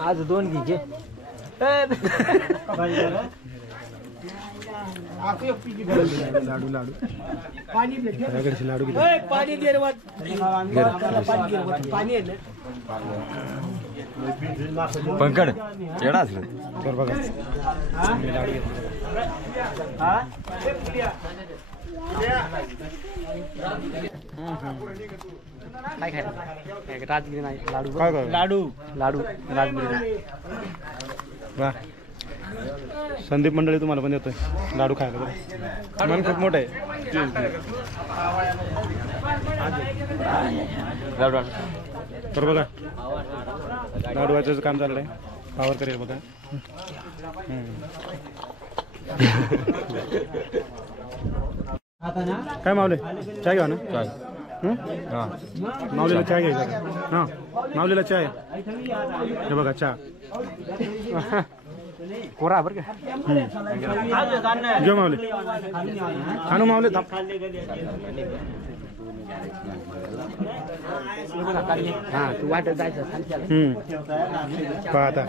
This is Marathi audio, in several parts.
आज 2 घे लाडू लाडू पाणी लाडू पाणी पंकड येडा असलं तर बघा काय खायला राजगिरी नाही लाडू लाडू लाडू राजगिरी वा संदीप मंडळी तुम्हाला पण देतोय लाडू खायला बघा मन खूप मोठं आहे लाडू तर बघा लाडू व्हायचं काम चाललंय पावर करेल बघा काय मावले चाय घ्या ना काय माऊलीला चहा घ्यायचा हां माऊलीला चहा हे बघा चहा कोरा बरं का घेऊ माऊली आणू माऊली हां तू वाटत जायचं पहा आता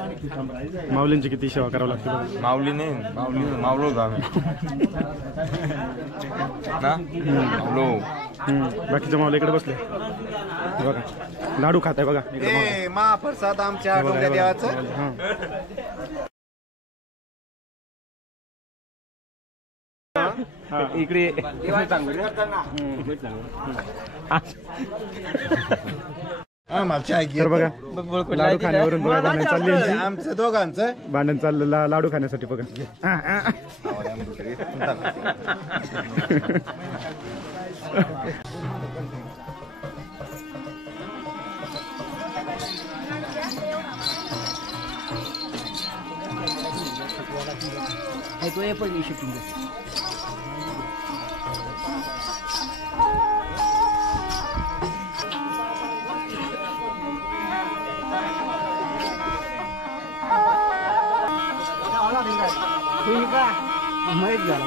माऊलींची किती सेवा करावं लागते माऊली नाही मावलो होतो आम्ही ना मावलो बाकीच्या माऊली इकडे बसले बघा लाडू खात आहे बघा महाप्रसाद आमच्या डोंगऱ्या देवाचं इकडे बघा लाडू खाण्यावरून बघा भांडण चालली आमचं दोघांचं भांडण चाललं लाडू खाण्यासाठी बघा पण शिफ्टिंग माहीत झालं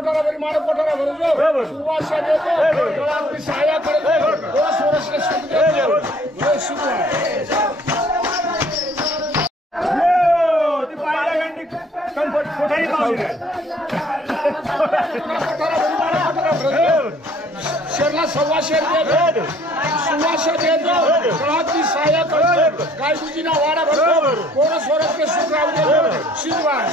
कोठारा बरी माने कोठारा भरजो सुवास देतो गळा आपली सहाय्य करतो थोडा सोरसले सुख देतो हे सुख आहे ती पायला गंडी कम्फर्ट कोठारी पावली कोठारा बरी माने कोठारा भरजो शेरला सव्वाशे देतो सुवास देतो गळा आपली सहाय्य करतो गाय गुजीना वाडा भरतो थोडा सोरसले सुख राहू देतो शिवाय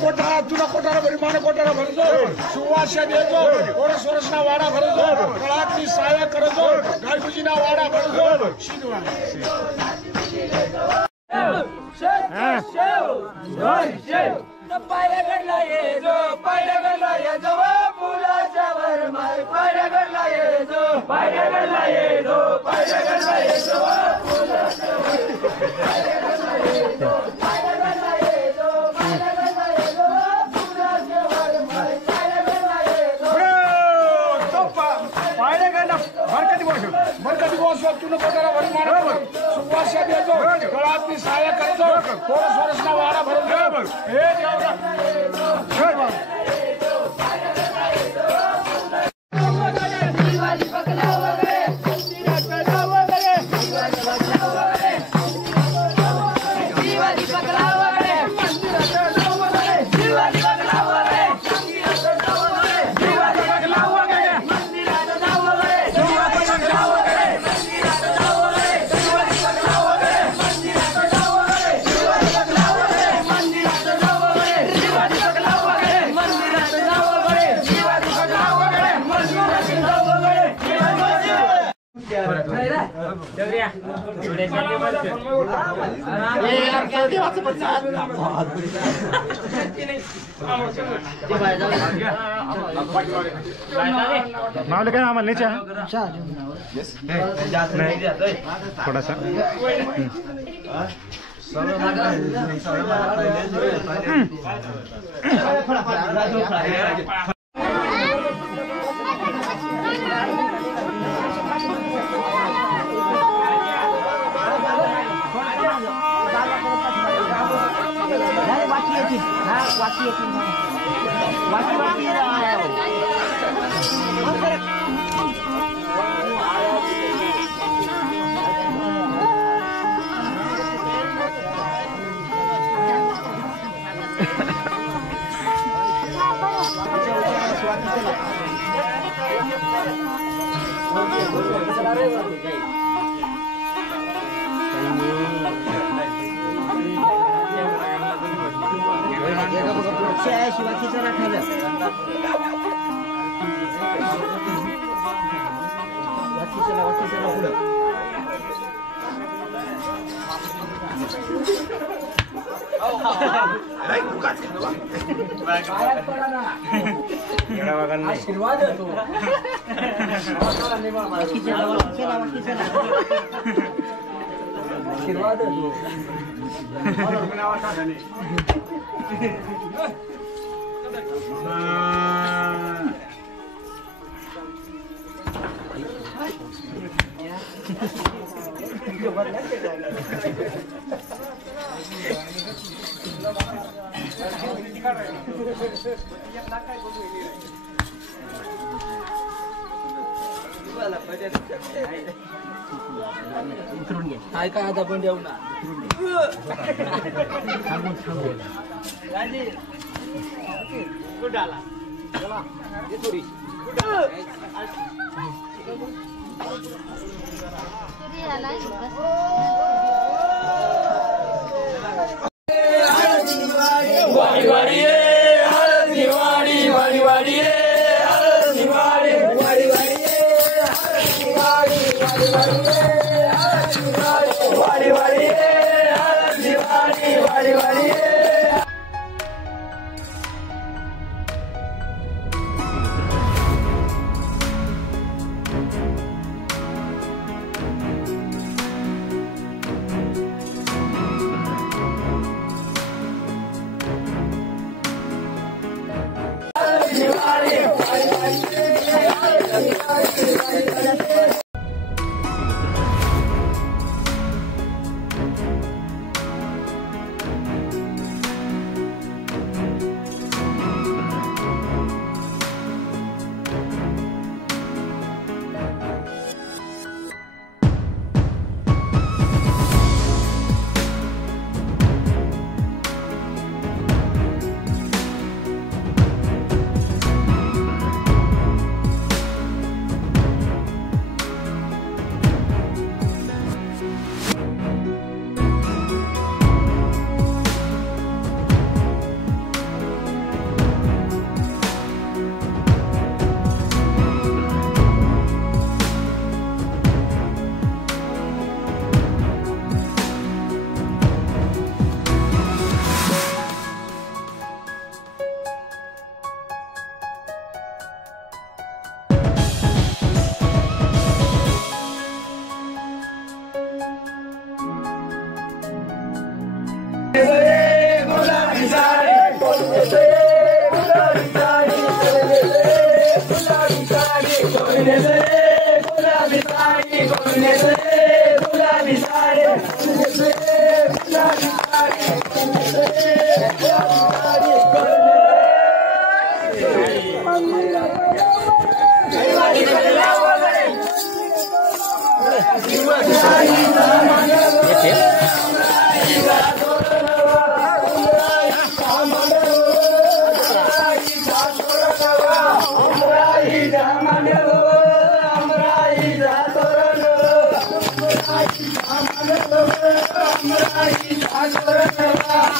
कोठारा तुला कोठारा भरी माने कोठारा भरतो सुवास देतो थोडा सोरसना वाडा भरतो गळातली सहाय्य करतो गाय गुजीना वाडा भरतो शिवाय पायऱ्या गडला ये जो फुलाच्या वर माय पायऱ्या गडला ये जो पायऱ्या गडला ये जो पायऱ्या गडला ये जो फुलाच्या वर पायऱ्या गडला ये जो पायऱ्या गडला ये जो पायऱ्या गडला ये जो फुलाच्या वर माय पायऱ्या गडला ये जो पायऱ्या गडला बरकती बोस तुला कोठारा भरी माने सुवास देतो गळातली सहाय्य करतो थोडा सोरसना वाडा भरतो हे देवरा दिवाळी बकला वगैरे दिवाळी बकला वगैरे दिवाळी बकला वगैरे मावले काय आम्हाला नाही थोडासा आशीर्वाद काय काय आता पण देऊ ना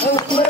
I'm